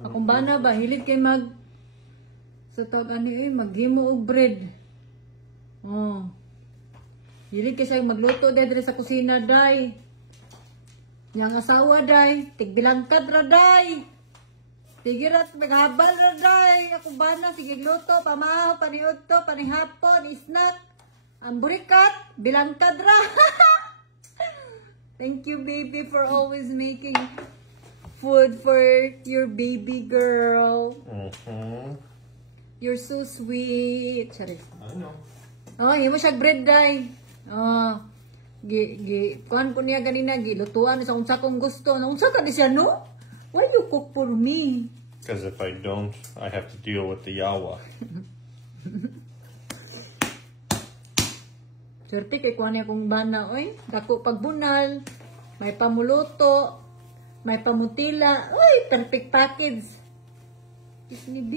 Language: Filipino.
Akong bana ba, hilig kay sa tawag ani maghimo og bread. Oh. Hilig kay siya magluto dire sa kusina day. Yang asawa day, tigbilangkad ra day. Tigirat maghabal ra day. Akong bana sige gluto, pamahaw, paniudto, panihapon, snack. Ang burikat, bilangkad ra. Thank you baby for always making food for your baby girl. You're so sweet. Charis. I know. Oh, himo siya bread day. Oh. Kuan po niya ganina gilutuan sa unsa kong gusto. Unsa ka di siya no? Why you cook for me? Because if I don't, I have to deal with the yawa. Swerte kay kuan niya kong bana oy. Dako pagbunal, may pamuluto, may pamutila. Uy, perfect package. Is ni B.